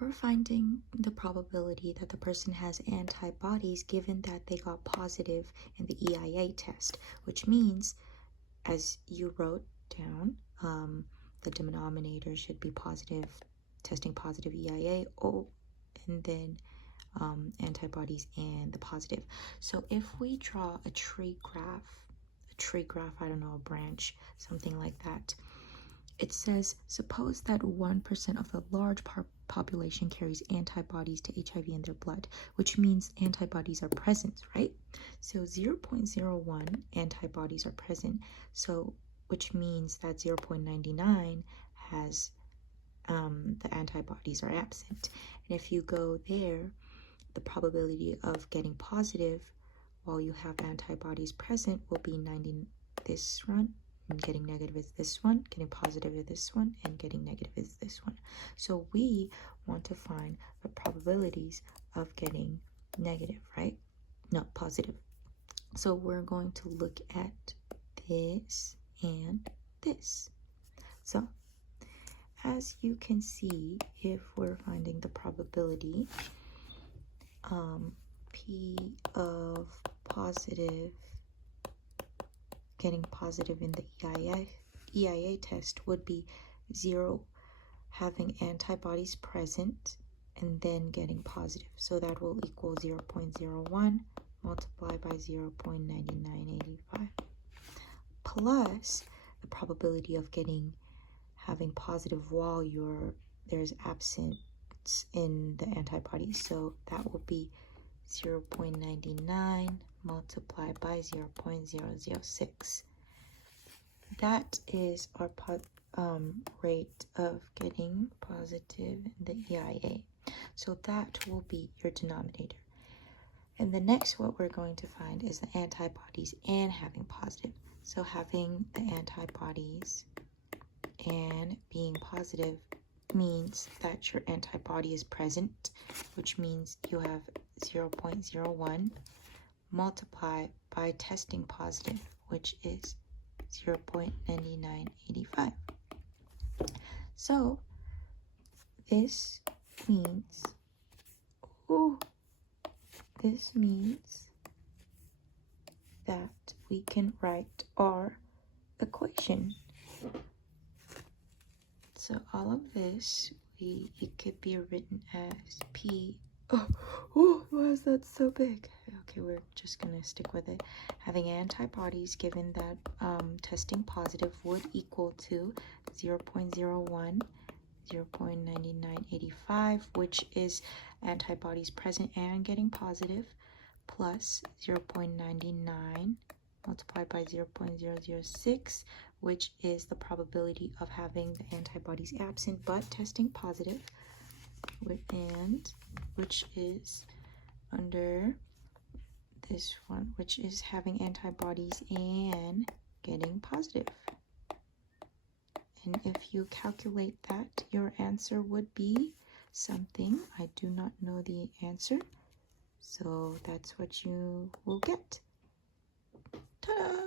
we're finding the probability that the person has antibodies given that they got positive in the EIA test, which means, as you wrote down, the denominator should be positive, testing positive EIA, and then antibodies and the positive. So if we draw a tree graph, I don't know, a branch, something like that, it says, suppose that 1% of the large population carries antibodies to HIV in their blood, which means antibodies are present, right? So 0.01 antibodies are present, so which means that 0.99 has the antibodies are absent. And if you go there, the probability of getting positive while you have antibodies present will be 90 this one, and getting negative is this one, getting positive is this one, and getting negative is this one. So we want to find the probabilities of getting negative, right? Not positive. So we're going to look at this and this. So as you can see, if we're finding the probability P of positive, getting positive in the EIA test would be 0 having antibodies present and then getting positive. So that will equal 0.01 multiplied by 0.9985 plus the probability of having positive while there's absence in the antibodies. So that will be 0.99 multiplied by 0.006. That is our rate of getting positive in the EIA. So that will be your denominator. And the next, what we're going to find is the antibodies and having positive. So having the antibodies and being positive means that your antibody is present, which means you have 0.01 multiplied by testing positive, which is 0.9985. So this means that we can write our equation. So all of this, it could be written as P. Why is that so big? Okay, we're just gonna stick with it. Having antibodies given that testing positive would equal to 0.01, 0.9985, which is antibodies present and getting positive, plus 0.99 multiplied by 0.006, which is the probability of having the antibodies absent but testing positive, and which is under this one, which is having antibodies and getting positive. And if you calculate that, your answer would be something. I do not know the answer, so that's what you will get. Ta-da!